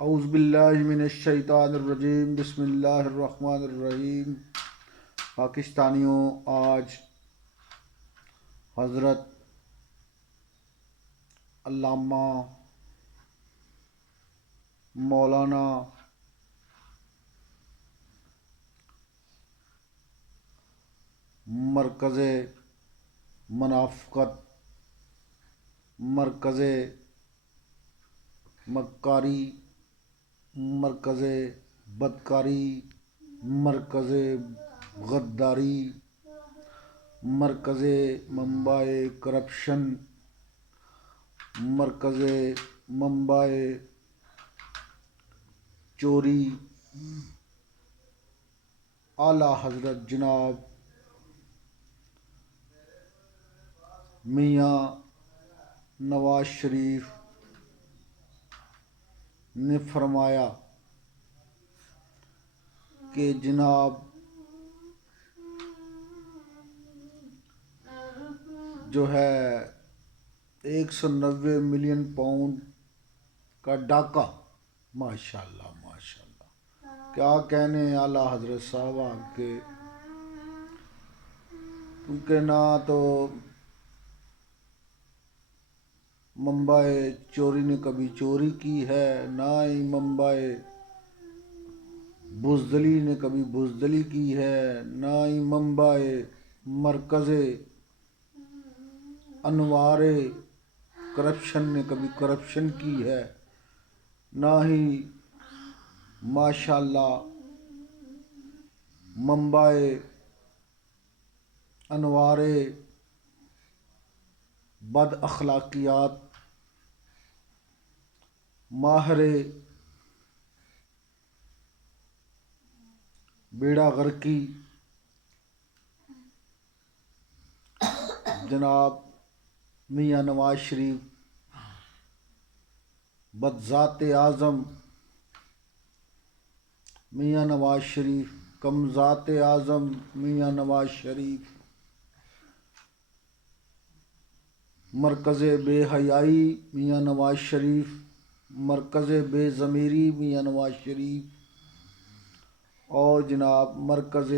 اعوذ باللہ من الشیطان الرجیم، بسم اللہ الرحمن الرحیم۔ پاکستانیوں، آج حضرت علامہ مولانا مرکز منافقت، مرکز مکاری، مرکز بدکاری، مرکز غداری، مرکز منبع کرپشن، مرکز منبع چوری، اعلیٰ حضرت جناب میاں نواز شریف نے فرمایا کہ جناب جو ہے 190 ملین پاؤنڈ کا ڈاکہ، ماشاء اللہ ماشاء اللہ، کیا کہنے اعلیٰ حضرت صاحب آپ کے، کیونکہ نہ تو منبع چوری نے کبھی چوری کی ہے، نہ ہی منبع بزدلی نے کبھی بزدلی کی ہے، نہ ہی منبع مرکز انوار کرپشن نے کبھی کرپشن کی ہے، نہ ہی ماشاءاللہ منبع انوار بد اخلاقیات، ماہر بیڑا غرقی جناب میاں نواز شریف بذات اعظم میاں نواز شریف کم ذات اعظم میاں نواز شریف، مرکز بے حیائی میاں نواز شریف، مرکز بے ضمیری میاں نواز شریف، اور جناب مرکز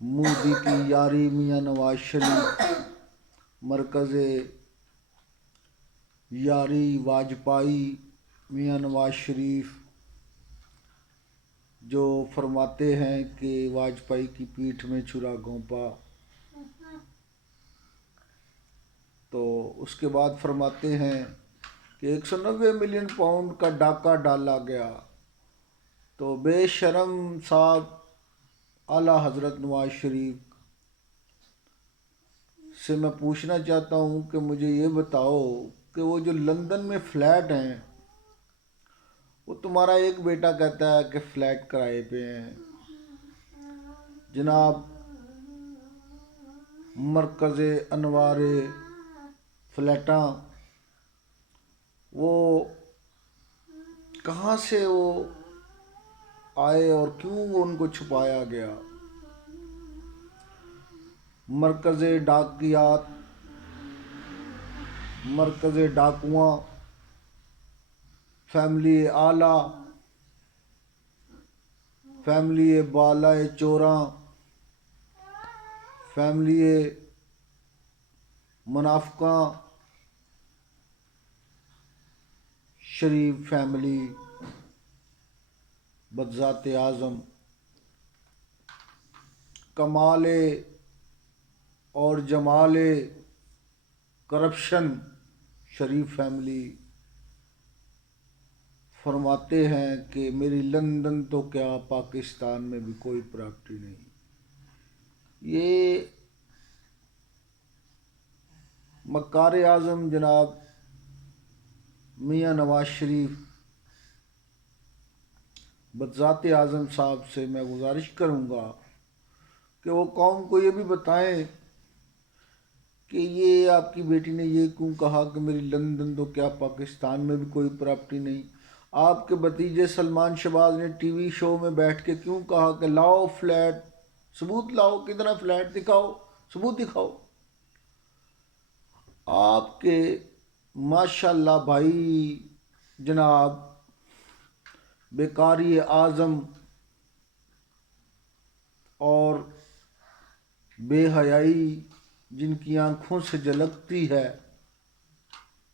مودی کی یاری میاں نواز شریف، مرکز یاری واجپائی میاں نواز شریف، جو فرماتے ہیں کہ واجپائی کی پیٹھ میں چھرا گھونپا، تو اس کے بعد فرماتے ہیں کہ 190 ملین پاؤنڈ کا ڈاکہ ڈالا گیا، تو بے شرم صاحب اعلیٰ حضرت نواز شریف سے میں پوچھنا چاہتا ہوں کہ مجھے یہ بتاؤ کہ وہ جو لندن میں فلیٹ ہیں، وہ تمہارا ایک بیٹا کہتا ہے کہ فلیٹ کرائے پہ ہیں، جناب مرکز انوار فلیٹاں وہ کہاں سے وہ آئے اور کیوں ان کو چھپایا گیا؟ مرکز ڈاکیات، مرکز ڈاکواں، فیملی اعلیٰ، فیملی بالائے چوراں، فیملی منافقاں، شریف فیملی بذات اعظم، کمال اور جمال کرپشن شریف فیملی، فرماتے ہیں کہ میری لندن تو کیا پاکستان میں بھی کوئی پراپرٹی نہیں۔ یہ مکار اعظم جناب میاں نواز شریف بذات اعظم صاحب سے میں گزارش کروں گا کہ وہ قوم کو یہ بھی بتائیں کہ یہ آپ کی بیٹی نے یہ کیوں کہا کہ میری لندن تو کیا پاکستان میں بھی کوئی پراپرٹی نہیں۔ آپ کے بھتیجے سلمان شہباز نے ٹی وی شو میں بیٹھ کے کیوں کہا کہ لاؤ فلیٹ، ثبوت لاؤ، کتنا فلیٹ دکھاؤ، ثبوت دکھاؤ۔ آپ کے ماشاءاللہ بھائی جناب بیکاری اعظم اور بے حیائی جن کی آنکھوں سے جھلکتی ہے،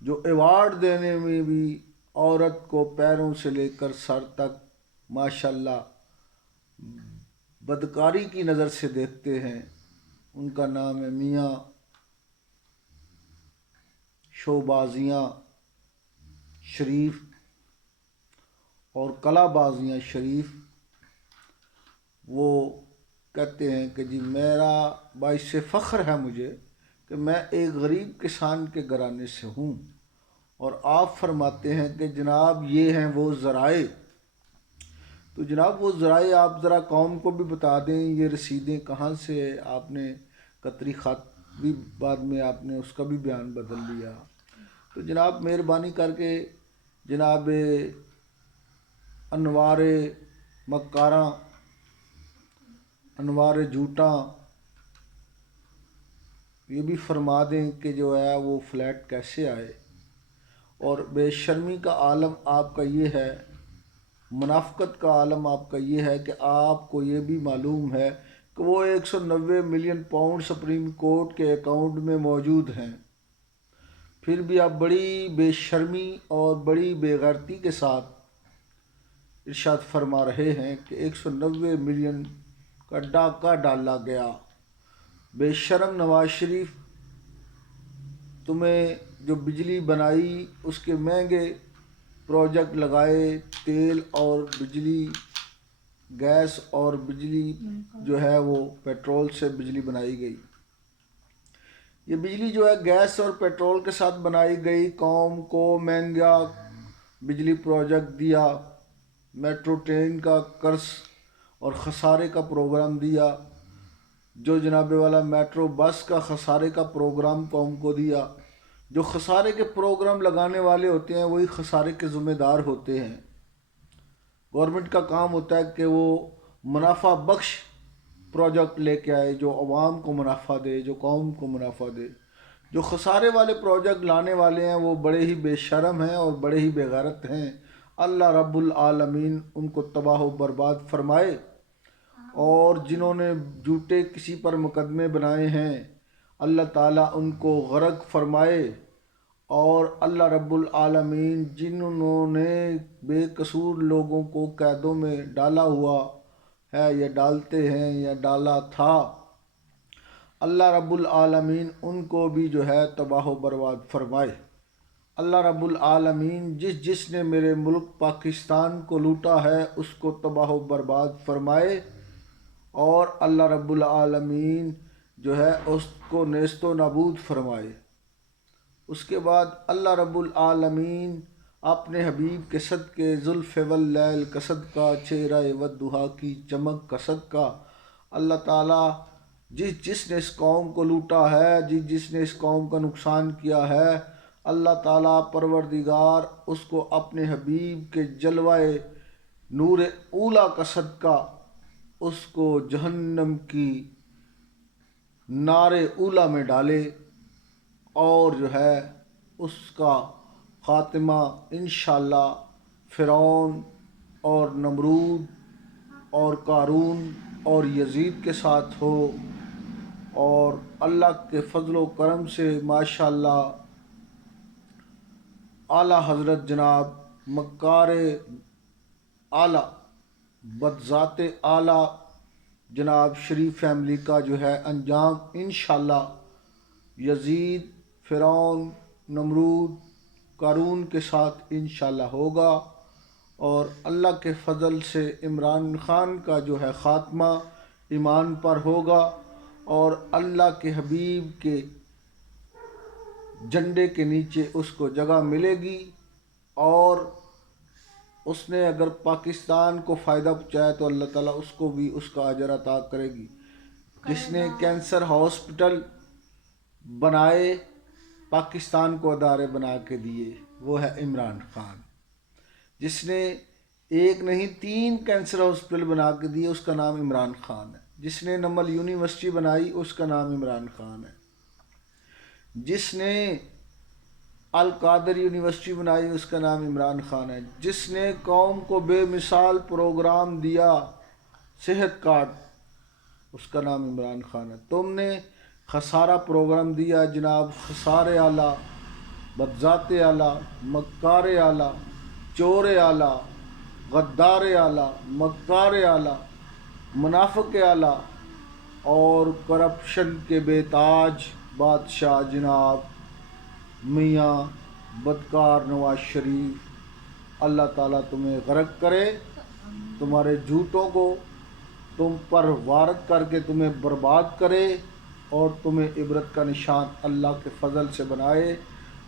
جو ایوارڈ دینے میں بھی عورت کو پیروں سے لے کر سر تک ماشاءاللہ بدکاری کی نظر سے دیکھتے ہیں، ان کا نام ہے میاں شوبازیاں شریف اور کلا بازیاں شریف۔ وہ کہتے ہیں کہ جی میرا باعث فخر ہے مجھے کہ میں ایک غریب کسان کے گھرانے سے ہوں، اور آپ فرماتے ہیں کہ جناب یہ ہیں وہ ذرائع۔ تو جناب وہ ذرائع آپ ذرا قوم کو بھی بتا دیں، یہ رسیدیں کہاں سے آپ نے قطری خط بھی بعد میں آپ نے اس کا بھی بیان بدل لیا۔ تو جناب مہربانی کر کے جناب انوار مکاراں، انوار جھوٹاں، یہ بھی فرما دیں کہ جو ہے وہ فلیٹ کیسے آئے۔ اور بے شرمی کا عالم آپ کا یہ ہے، منافقت کا عالم آپ کا یہ ہے کہ آپ کو یہ بھی معلوم ہے کہ وہ 190 ملین پاؤنڈ سپریم کورٹ کے اکاؤنٹ میں موجود ہیں، پھر بھی آپ بڑی بے شرمی اور بڑی بے غیرتی کے ساتھ ارشاد فرما رہے ہیں کہ 190 ملین کا ڈاکہ ڈالا گیا۔ بے شرم نواز شریف، تمہیں جو بجلی بنائی اس کے مہنگے پروجیکٹ لگائے، تیل اور بجلی، گیس اور بجلی جو ہے وہ پیٹرول سے بجلی بنائی گئی۔ یہ بجلی جو ہے گیس اور پیٹرول کے ساتھ بنائی گئی، قوم کو مہنگا بجلی پروجیکٹ دیا، میٹرو ٹرین کا قرض اور خسارے کا پروگرام دیا، جو جناب والا میٹرو بس کا خسارے کا پروگرام قوم کو دیا۔ جو خسارے کے پروگرام لگانے والے ہوتے ہیں وہی خسارے کے ذمہ دار ہوتے ہیں۔ گورنمنٹ کا کام ہوتا ہے کہ وہ منافع بخش پروجیکٹ لے کے آئے، جو عوام کو منافع دے، جو قوم کو منافع دے۔ جو خسارے والے پروجیکٹ لانے والے ہیں وہ بڑے ہی بے شرم ہیں اور بڑے ہی بے غیرت ہیں۔ اللہ رب العالمین ان کو تباہ و برباد فرمائے، اور جنہوں نے جھوٹے کسی پر مقدمے بنائے ہیں اللہ تعالیٰ ان کو غرق فرمائے، اور اللہ رب العالمین جنہوں نے بے قصور لوگوں کو قیدوں میں ڈالا ہوا ہے یا ڈالتے ہیں یا ڈالا تھا، اللہ رب العالمین ان کو بھی جو ہے تباہ و برباد فرمائے۔ اللہ رب العالمین جس نے میرے ملک پاکستان کو لوٹا ہے اس کو تباہ و برباد فرمائے، اور اللہ رب العالمین جو ہے اس کو نیست و نابود فرمائے۔ اس کے بعد اللہ رب العالمین اپنے حبیب کے صدقے زلف واللیل کا صدقہ، چہرہ والضحیٰ کی چمک کا صدقہ، اللہ تعالیٰ جس نے اس قوم کو لوٹا ہے، جس نے اس قوم کا نقصان کیا ہے، اللہ تعالیٰ پروردگار اس کو اپنے حبیب کے جلوائے نور اولیٰ کا صدقہ اس کو جہنم کی نار اولیٰ میں ڈالے، اور جو ہے اس کا خاتمہ انشاءاللہ فرعون اور نمرود اور قارون اور یزید کے ساتھ ہو، اور اللہ کے فضل و کرم سے ماشاءاللہ اعلیٰ حضرت جناب مکار اعلیٰ بدذات اعلیٰ جناب شریف فیملی کا جو ہے انجام انشاءاللہ یزید، فرعون، نمرود، قارون کے ساتھ انشاءاللہ ہوگا، اور اللہ کے فضل سے عمران خان کا جو ہے خاتمہ ایمان پر ہوگا، اور اللہ کے حبیب کے جھنڈے کے نیچے اس کو جگہ ملے گی، اور اس نے اگر پاکستان کو فائدہ پہنچایا تو اللہ تعالیٰ اس کو بھی اس کا اجر عطا کرے گی۔ جس نے کینسر ہاسپٹل بنائے، پاکستان کو ادارے بنا کے دیے، وہ ہے عمران خان۔ جس نے ایک نہیں 3 کینسر ہاسپٹل بنا کے دیے اس کا نام عمران خان ہے۔ جس نے نمل یونیورسٹی بنائی اس کا نام عمران خان ہے۔ جس نے القادر یونیورسٹی بنائی، اس کا نام عمران خان ہے۔ جس نے قوم کو بے مثال پروگرام دیا صحت کارڈ، اس کا نام عمران خان ہے۔ تم نے خسارہ پروگرام دیا جناب، خسارے اعلیٰ، بدذات اعلیٰ، مکار اعلیٰ، چور اعلیٰ، غدار اعلیٰ، مکار اعلیٰ، منافق اعلیٰ اور کرپشن کے بے تاج بادشاہ جناب میاں بدکار نواز شریف۔ اللہ تعالیٰ تمہیں غرق کرے، تمہارے جھوٹوں کو تم پر وارد کر کے تمہیں برباد کرے اور تمہیں عبرت کا نشان اللہ کے فضل سے بنائے۔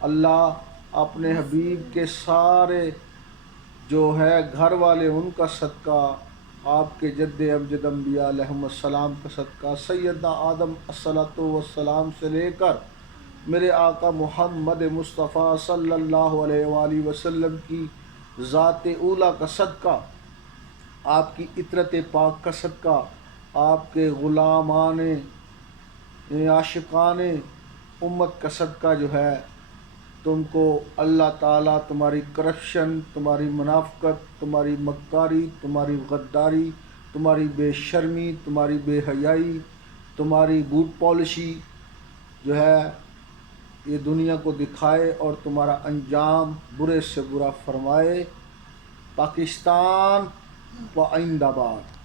اللہ اپنے حبیب کے سارے جو ہے گھر والے، ان کا صدقہ، آپ کے جد امجد انبیاء علیہم السلام کا صدقہ، سیدنا آدم الصلاۃ والسلام سے لے کر میرے آقا محمد مصطفیٰ صلی اللہ علیہ وآلہ وسلم کی ذات اولیٰ کا صدقہ، آپ کی عطرت پاک کا صدقہ، آپ کے غلامان عاشقان امت کا صدقہ جو ہے، تم کو اللہ تعالیٰ تمہاری کرپشن، تمہاری منافقت، تمہاری مکاری، تمہاری غداری، تمہاری بے شرمی، تمہاری بے حیائی، تمہاری بوٹ پالشی جو ہے یہ دنیا کو دکھائے اور تمہارا انجام برے سے برا فرمائے۔ پاکستان و آئندہ باد۔